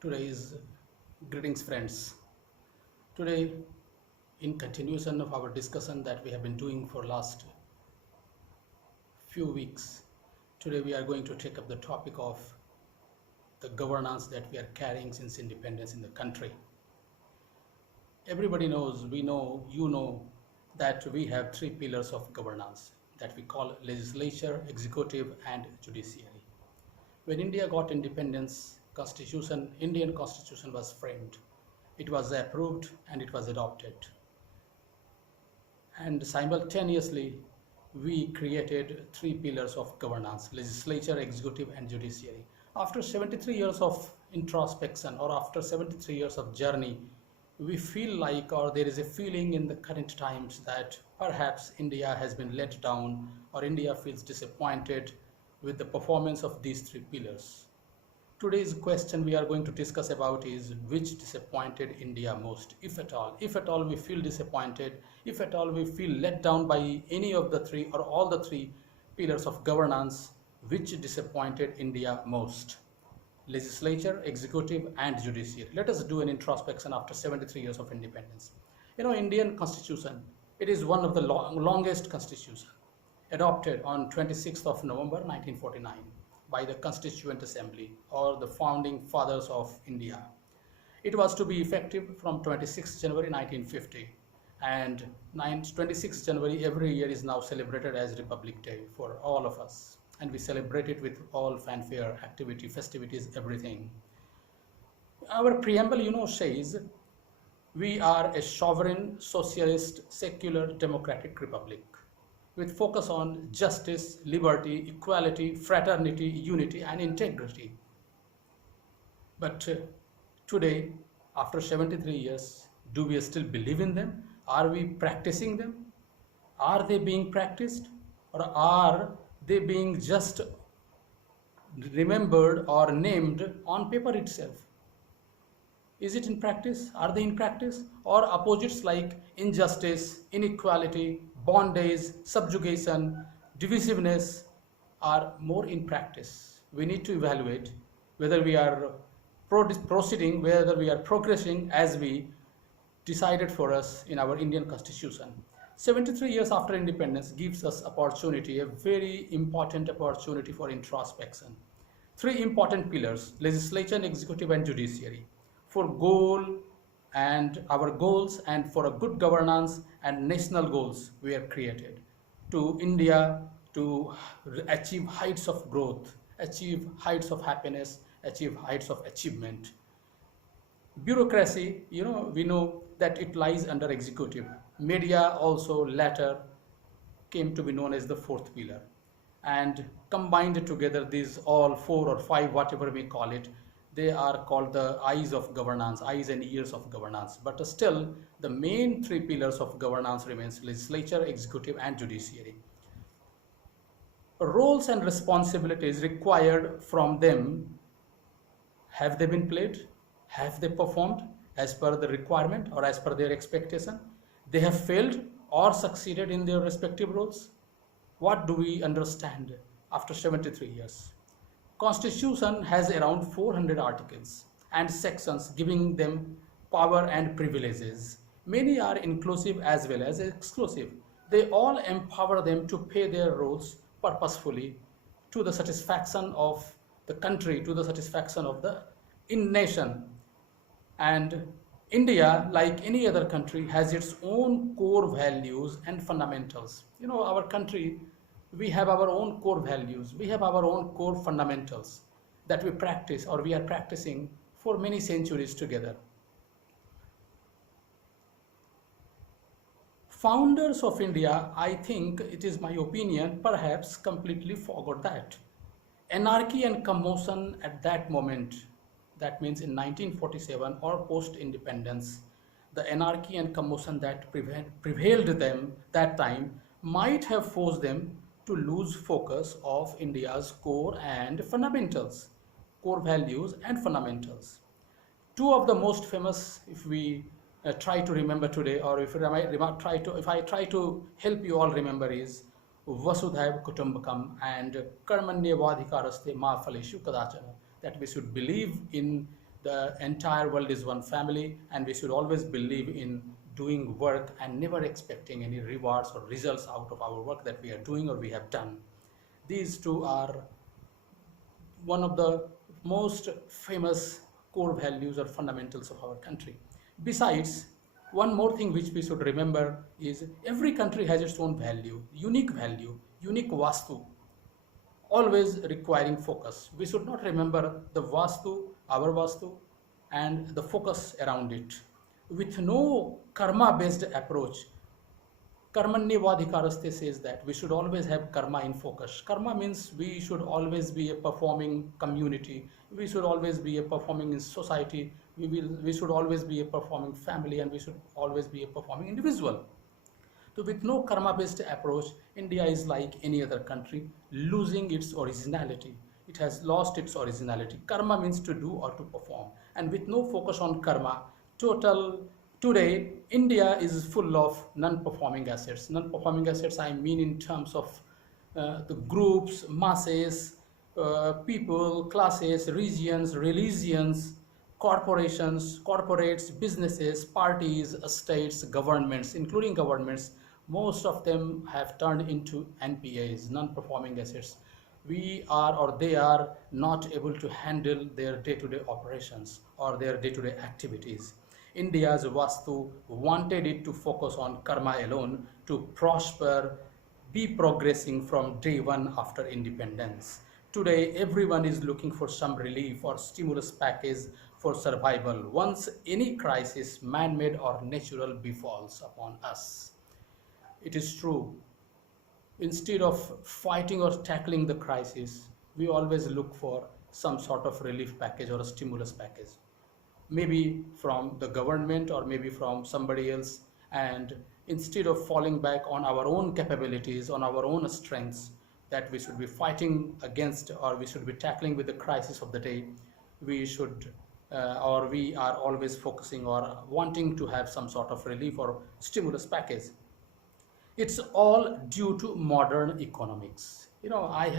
Today is greetings friends. Today, in continuation of our discussion that we have been doing for last few weeks, today we are going to take up the topic of the governance that we are carrying since independence in the country. Everybody knows, we know, you know that we have three pillars of governance that we call legislature, executive and judiciary. When India got independence, Indian constitution was framed. It was approved and it was adopted. And simultaneously, we created three pillars of governance: legislature, executive and judiciary. After 73 years of introspection, or after 73 years of journey, we feel like, or there is a feeling in the current times, that perhaps India has been let down, or India feels disappointed with the performance of these three pillars. Today's question we are going to discuss about is which disappointed India most, if at all. If at all we feel disappointed, if at all we feel let down by any of the three or all the three pillars of governance, which disappointed India most? Legislature, executive and judiciary. Let us do an introspection after 73 years of independence. Indian constitution, it is one of the longest constitution, adopted on 26th of November 1949 by the Constituent Assembly, or the founding fathers of India. It was to be effective from 26th January 1950, and 26th January every year is now celebrated as Republic Day for all of us, and we celebrate it with all fanfare, activity, festivities, everything. Our preamble, says we are a sovereign, socialist, secular, democratic republic with focus on justice, liberty, equality, fraternity, unity and integrity. But today, after 73 years, do we still believe in them? Are we practicing them? Are they being practiced? Or are they being just remembered or named on paper itself? Is it in practice? Are they in practice? Or opposites like injustice, inequality, bondage, subjugation, divisiveness are more in practice? We need to evaluate whether we are proceeding, whether we are progressing as we decided for us in our Indian Constitution. 73 years after independence gives us opportunity, a very important opportunity for introspection. Three important pillars: legislature, executive and judiciary, for our goals and for a good governance and national goals were created to India to achieve heights of growth, achieve heights of happiness, achieve heights of achievement. Bureaucracy, we know that it lies under executive. Media also later came to be known as the fourth pillar. And combined together, these all four or five, whatever we call it, they are called the eyes of governance, eyes and ears of governance. But still, the main three pillars of governance remains legislature, executive and judiciary. Roles and responsibilities required from them, have they been played? Have they performed as per the requirement or as per their expectation? They have failed or succeeded in their respective roles? What do we understand after 73 years? Constitution has around 400 articles and sections giving them power and privileges. Many are inclusive as well as exclusive. They all empower them to play their roles purposefully to the satisfaction of the country, to the satisfaction of the nation. And India, like any other country, has its own core values and fundamentals. Our country, we have our own core values, we have our own core fundamentals that we practice, or we are practicing for many centuries together. Founders of India, I think, it is my opinion, perhaps completely forgot that. Anarchy and commotion at that moment, that means in 1947 or post-independence, the anarchy and commotion that prevailed them that time might have forced them to lose focus of India's core and fundamentals, core values and fundamentals. Two of the most famous, if we try to remember today, or if I try to help you all remember, is Vasudhaiva Kutumbakam and Karmanyavadhikaraste Ma Phaleshu Kadachana, that we should believe in the entire world is one family, and we should always believe in doing work and never expecting any rewards or results out of our work that we are doing or we have done. These two are one of the most famous core values or fundamentals of our country. Besides, one more thing which we should remember is every country has its own value, unique vastu, always requiring focus. We should not remember the vastu, our vastu, and the focus around it. With no karma-based approach, Karmanyavadhikaraste says that we should always have karma in focus. Karma means we should always be a performing community. We should always be a performing in society. We should always be a performing family, and we should always be a performing individual. So with no karma-based approach, India is like any other country, losing its originality. It has lost its originality. Karma means to do or to perform. And with no focus on karma, today, India is full of non-performing assets. Non-performing assets, I mean in terms of the groups, masses, people, classes, regions, religions, corporates, businesses, parties, states, governments, including governments. Most of them have turned into NPAs, non-performing assets. We are or they are not able to handle their day-to-day operations or their day-to-day activities. India's Vastu wanted it to focus on karma alone to prosper, be progressing from day one after independence. Today, everyone is looking for some relief or stimulus package for survival once any crisis, man-made or natural, befalls upon us. It is true, instead of fighting or tackling the crisis, we always look for some sort of relief package or a stimulus package, maybe from the government or maybe from somebody else. And instead of falling back on our own capabilities, on our own strengths that we should be fighting against or we should be tackling with the crisis of the day, we should or we are always focusing or wanting to have some sort of relief or stimulus package. It's all due to modern economics. I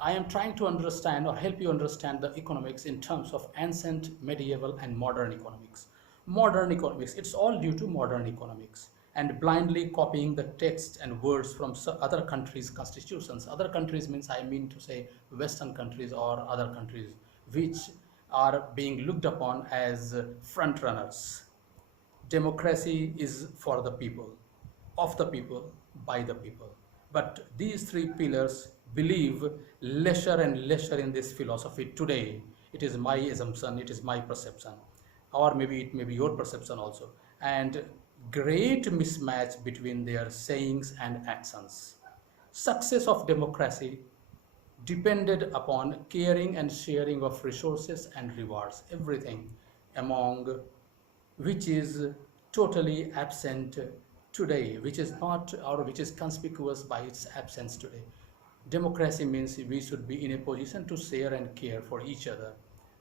am trying to understand or help you understand the economics in terms of ancient, medieval, and modern economics. Modern economics, it's all due to modern economics and blindly copying the text and words from other countries' constitutions. Other countries means I mean to say Western countries or other countries which are being looked upon as front runners. Democracy is for the people, of the people, by the people. But these three pillars believe lesser and lesser in this philosophy today. It is my assumption, it is my perception, or maybe it may be your perception also. And great mismatch between their sayings and actions. Success of democracy depended upon caring and sharing of resources and rewards, everything among which is totally absent today, which is not or which is conspicuous by its absence today. Democracy means we should be in a position to share and care for each other.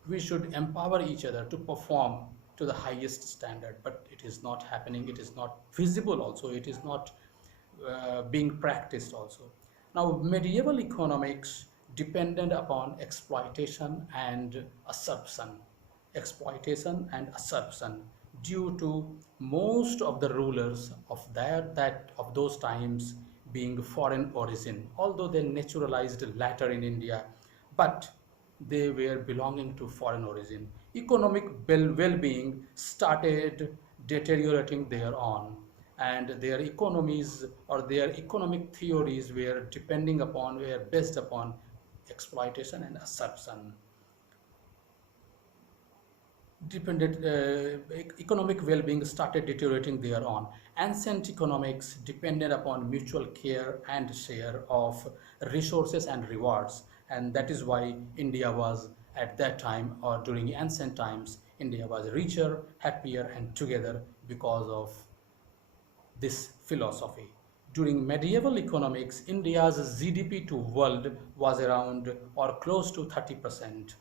We should empower each other to perform to the highest standard, but it is not happening. It is not visible also. It is not being practiced also. Now, medieval economics depended upon exploitation and assumption. Exploitation and assumption, due to most of the rulers of those times being foreign origin, although they naturalized later in India, but they were belonging to foreign origin. Economic well-being started deteriorating thereon, and their economies or their economic theories were based upon exploitation and assumption. Economic well-being started deteriorating thereon. Ancient economics depended upon mutual care and share of resources and rewards, and that is why India was at that time, or during ancient times, India was richer, happier, and together because of this philosophy. During medieval economics, India's GDP to world was around or close to 30%.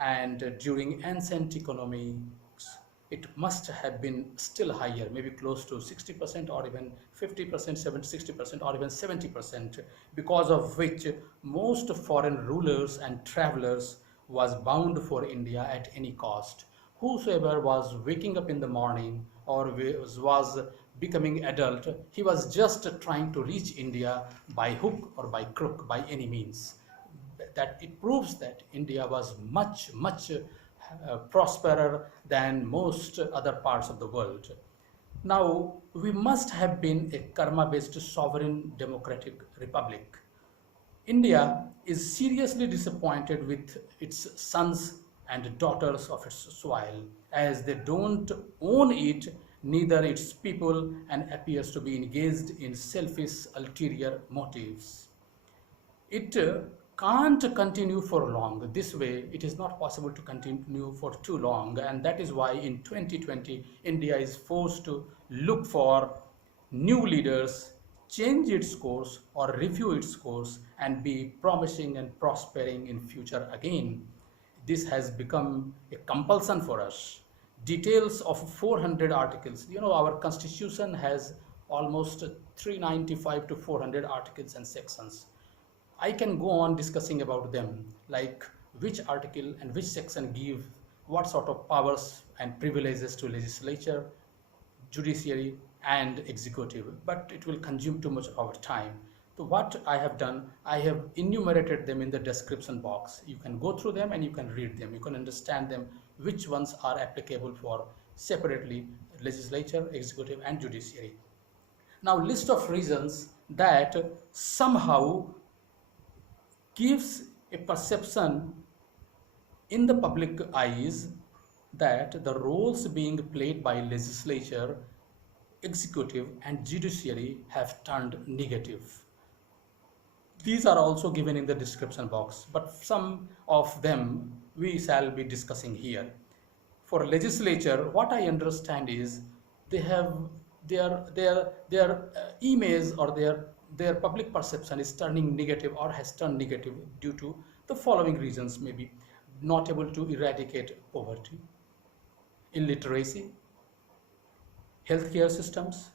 And during ancient economics, it must have been still higher, maybe close to 60% or even 50%, 60% or even 70%, because of which most foreign rulers and travelers was bound for India at any cost. Whosoever was waking up in the morning or was becoming adult, he was just trying to reach India by hook or by crook, by any means. That it proves that India was much prosperer than most other parts of the world. Now, we must have been a karma based sovereign democratic republic. India is seriously disappointed with its sons and daughters of its soil, as they don't own it, neither its people, and appears to be engaged in selfish ulterior motives. It can't continue for long. This way, it is not possible to continue for too long, and that is why in 2020, India is forced to look for new leaders, change its course or review its course, and be promising and prospering in future again. This has become a compulsion for us. Details of 400 articles. You know, our constitution has almost 395 to 400 articles and sections. I can go on discussing about them, like which article and which section give what sort of powers and privileges to legislature, judiciary, and executive, but it will consume too much of our time. So what I have done, I have enumerated them in the description box. You can go through them and you can read them. You can understand them, which ones are applicable for separately legislature, executive, and judiciary. Now, list of reasons that somehow gives a perception in the public eyes that the roles being played by legislature, executive, and judiciary have turned negative. These are also given in the description box, but some of them we shall be discussing here. For legislature, what I understand is they have their image or their public perception is turning negative or has turned negative due to the following reasons: maybe not able to eradicate poverty, illiteracy, healthcare systems,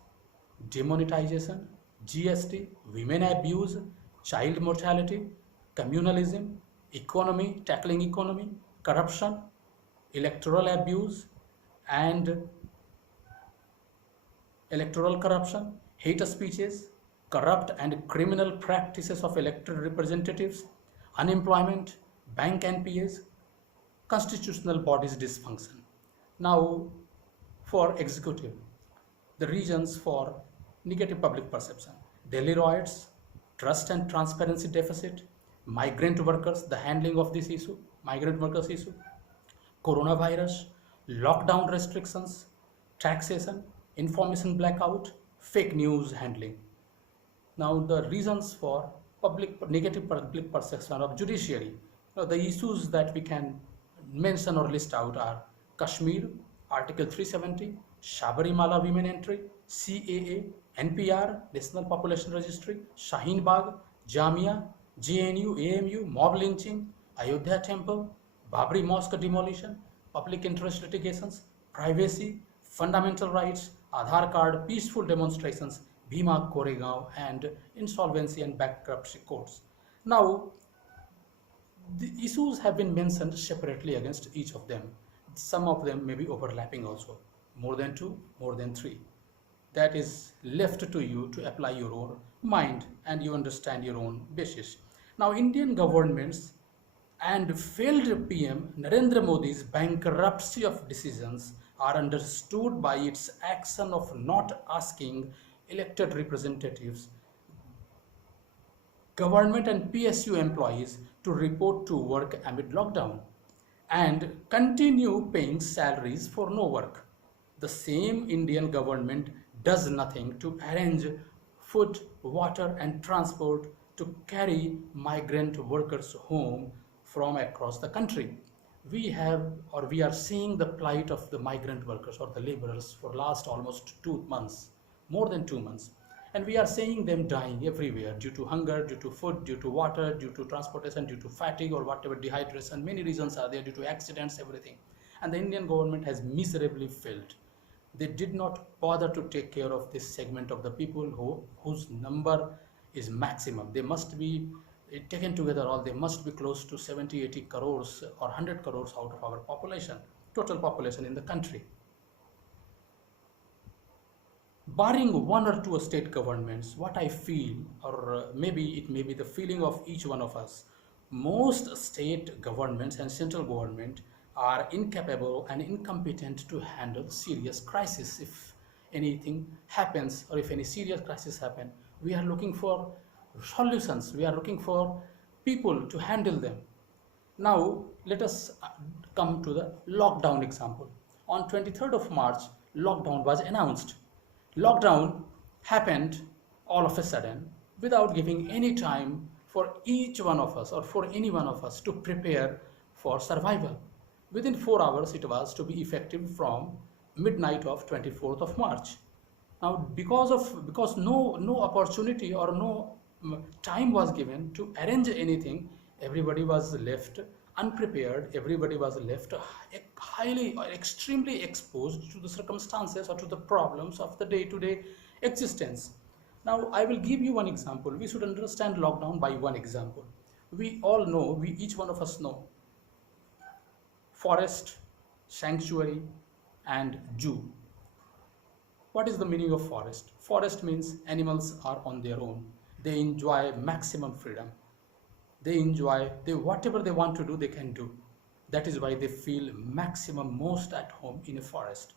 demonetization, GST, women abuse, child mortality, communalism, economy, tackling economy, corruption, electoral abuse and electoral corruption, hate speeches, corrupt and criminal practices of elected representatives, unemployment, bank NPAs, constitutional bodies dysfunction. Now, for executive, the reasons for negative public perception: Delhi riots, trust and transparency deficit, migrant workers, the handling of this issue, migrant workers issue, coronavirus, lockdown restrictions, taxation, information blackout, fake news handling. Now, the reasons for negative public perception of judiciary. Now, the issues that we can mention or list out are Kashmir, Article 370, Sabarimala women entry, CAA, NPR, National Population Registry, Shaheen Bagh, Jamia, JNU, AMU, mob lynching, Ayodhya Temple, Babri Mosque demolition, public interest litigations, privacy, fundamental rights, Aadhaar card, peaceful demonstrations, Bhima Koregaon, and insolvency and bankruptcy courts. Now, the issues have been mentioned separately against each of them. Some of them may be overlapping also, more than two, more than three. That is left to you to apply your own mind and you understand your own basis. Now, Indian governments and failed PM Narendra Modi's bankruptcy of decisions are understood by its action of not asking elected representatives, government and PSU employees to report to work amid lockdown and continue paying salaries for no work. The same Indian government does nothing to arrange food, water, and transport to carry migrant workers home from across the country. We are seeing the plight of the migrant workers or the laborers for last almost 2 months, more than 2 months. And we are seeing them dying everywhere due to hunger, due to food, due to water, due to transportation, due to fatigue or whatever, dehydration. Many reasons are there, due to accidents, everything. And the Indian government has miserably failed. They did not bother to take care of this segment of the people whose number is maximum. They must be taken together all, they must be close to 70-80 crores or 100 crores out of our population, total population in the country. Barring one or two state governments, what I feel, or maybe it may be the feeling of each one of us, most state governments and central government are incapable and incompetent to handle serious crisis. If anything happens or if any serious crisis happen, we are looking for solutions, we are looking for people to handle them. Now, let us come to the lockdown example. On 23rd of March, lockdown was announced. Lockdown happened all of a sudden without giving any time for each one of us or for any one of us to prepare for survival. Within 4 hours, it was to be effective from midnight of 24th of March. Now, because no opportunity or no time was given to arrange anything, everybody was left unprepared. Everybody was left highly or extremely exposed to the circumstances or to the problems of the day-to-day existence. Now, I will give you one example. We should understand lockdown by one example. We all know, each one of us know, forest, sanctuary, and zoo. What is the meaning of forest? Forest means animals are on their own. They enjoy maximum freedom. They enjoy, whatever they want to do, they can do. That is why they feel maximum most at home in a forest.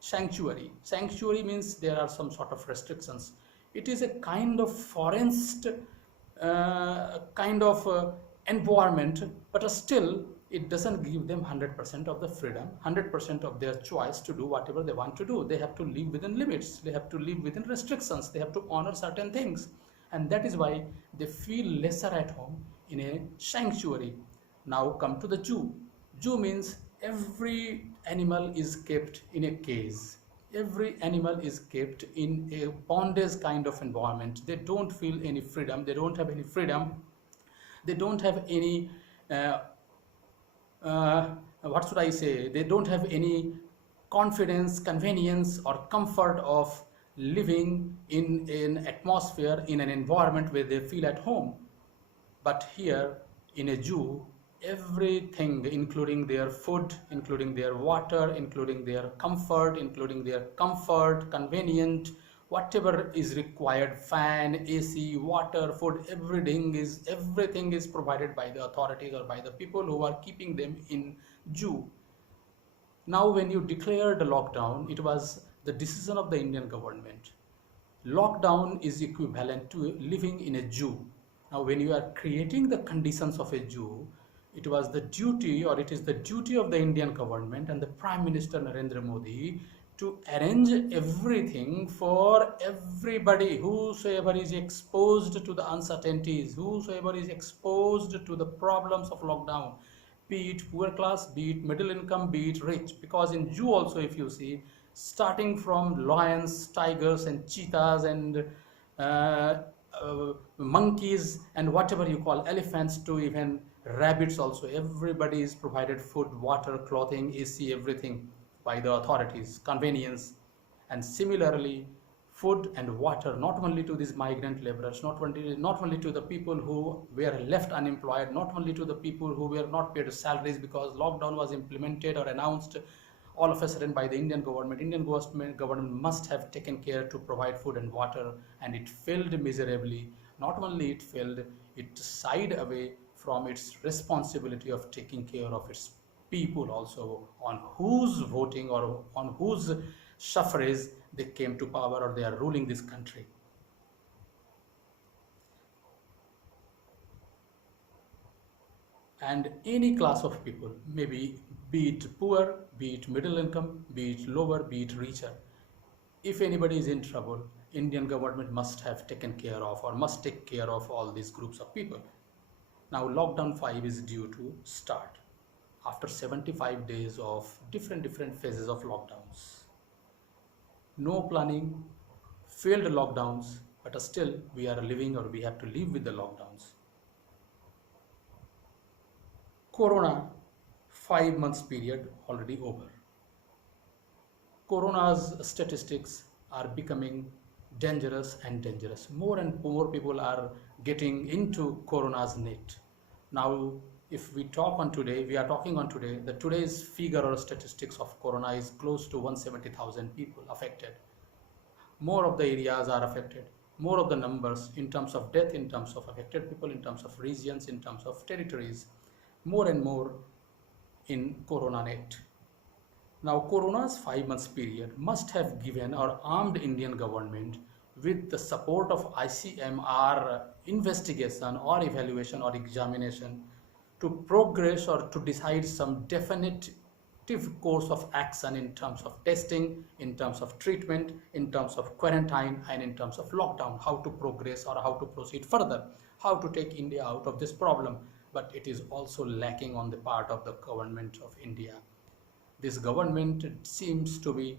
Sanctuary. Sanctuary means there are some sort of restrictions. It is a kind of forest environment, but still it doesn't give them 100% of the freedom, 100% of their choice to do whatever they want to do. They have to live within limits. They have to live within restrictions. They have to honor certain things. And that is why they feel lesser at home in a sanctuary. Now come to the zoo. Zoo means every animal is kept in a cage. Every animal is kept in a bondage kind of environment. They don't feel any freedom. They don't have any freedom. They don't have any what should I say? They don't have any confidence, convenience, or comfort of living in an atmosphere, in an environment where they feel at home. But here in a zoo, everything, including their food, including their water, including their comfort, convenient, whatever is required, fan, AC, water, food, everything is provided by the authorities or by the people who are keeping them in zoo. Now, when you declared the lockdown, it was the decision of the Indian government. Lockdown is equivalent to living in a zoo. Now, when you are creating the conditions of a zoo, it is the duty of the Indian government and the Prime Minister Narendra Modi to arrange everything for everybody, whosoever is exposed to the uncertainties, whosoever is exposed to the problems of lockdown, be it poor class, be it middle income, be it rich. Because in zoo also, if you see, starting from lions, tigers, and cheetahs, and monkeys, and whatever you call elephants, to even rabbits also, everybody is provided food, water, clothing, AC, everything by the authorities, convenience. And similarly, food and water, not only to these migrant laborers, not only to the people who were left unemployed, not only to the people who were not paid salaries because lockdown was implemented or announced all of a sudden by the Indian government. Indian government must have taken care to provide food and water, and it failed miserably. Not only it failed, it shied away from its responsibility of taking care of its people also, on whose voting or on whose suffrage they came to power or they are ruling this country. And any class of people, maybe be it poor, be it middle income, be it lower, be it richer, if anybody is in trouble, Indian government must have taken care of or must take care of all these groups of people. Now lockdown 5 is due to start after 75 days of different phases of lockdowns. No planning, failed lockdowns, but still we are living or we have to live with the lockdowns. Corona 5 months period already over. Corona's statistics are becoming dangerous and dangerous. More and more people are getting into Corona's net. Now, if we talk on today, we are talking on today, the today's figure or statistics of Corona is close to 170,000 people affected. More of the areas are affected, more of the numbers in terms of death, in terms of affected people, in terms of regions, in terms of territories, more and more in Corona net. Now, Corona's 5 months period must have given our armed Indian government, with the support of ICMR investigation or evaluation or examination, to progress or to decide some definitive course of action in terms of testing, in terms of treatment, in terms of quarantine, and in terms of lockdown, how to progress or how to proceed further, how to take India out of this problem. But it is also lacking on the part of the government of India. This government seems to be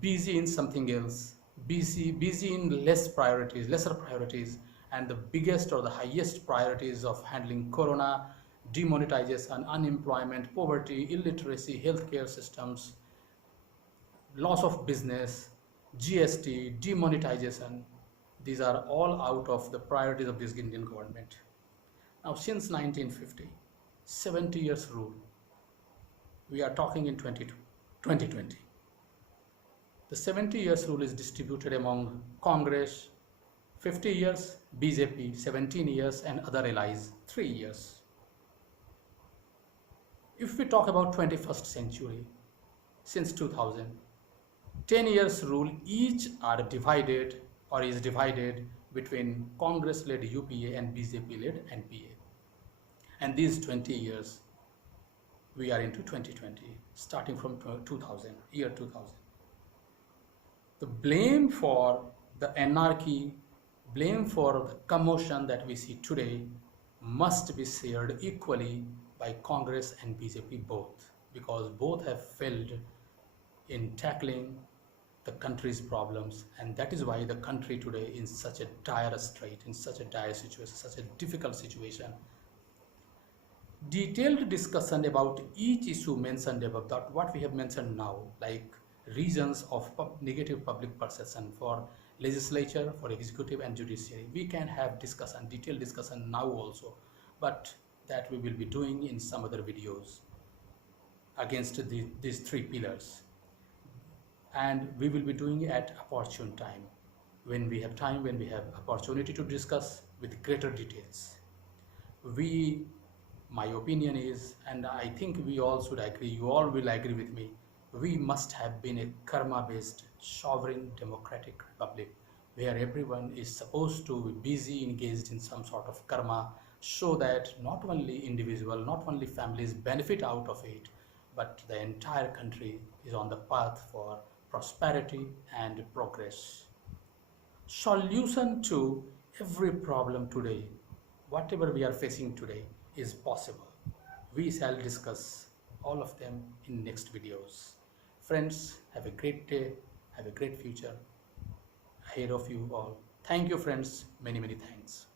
busy in something else, busy in lesser priorities, and the biggest or the highest priorities of handling Corona, demonetization, unemployment, poverty, illiteracy, healthcare systems, loss of business, GST, demonetization. These are all out of the priorities of this Indian government. Now, since 1950, 70 years rule, we are talking in 2020. The 70 years rule is distributed among Congress 50 years, BJP 17 years, and other allies 3 years. If we talk about 21st century, since 2000, 10 years rule each are divided or is divided between Congress-led UPA and BJP-led NPA. And these 20 years, we are into 2020, starting from 2000, year 2000. The blame for the anarchy, blame for the commotion that we see today must be shared equally by Congress and BJP both, because both have failed in tackling the country's problems, and that is why the country today is in such a dire strait, in such a dire situation, such a difficult situation. Detailed discussion about each issue mentioned above, that what we have mentioned now, like reasons of negative public perception for legislature, for executive and judiciary, we can have discussion, detailed discussion now also, but that we will be doing in some other videos against these three pillars, and we will be doing it at opportune time, when we have time, when we have opportunity to discuss with greater details. My opinion is, and I think we all should agree, you all will agree with me, we must have been a karma-based, sovereign, democratic republic, where everyone is supposed to be busy, engaged in some sort of karma, so that not only individual, not only families benefit out of it, but the entire country is on the path for prosperity and progress. Solution to every problem today, whatever we are facing today, is possible. We shall discuss all of them in next videos. Friends, have a great day, have a great future ahead of you all. Thank you friends, many thanks.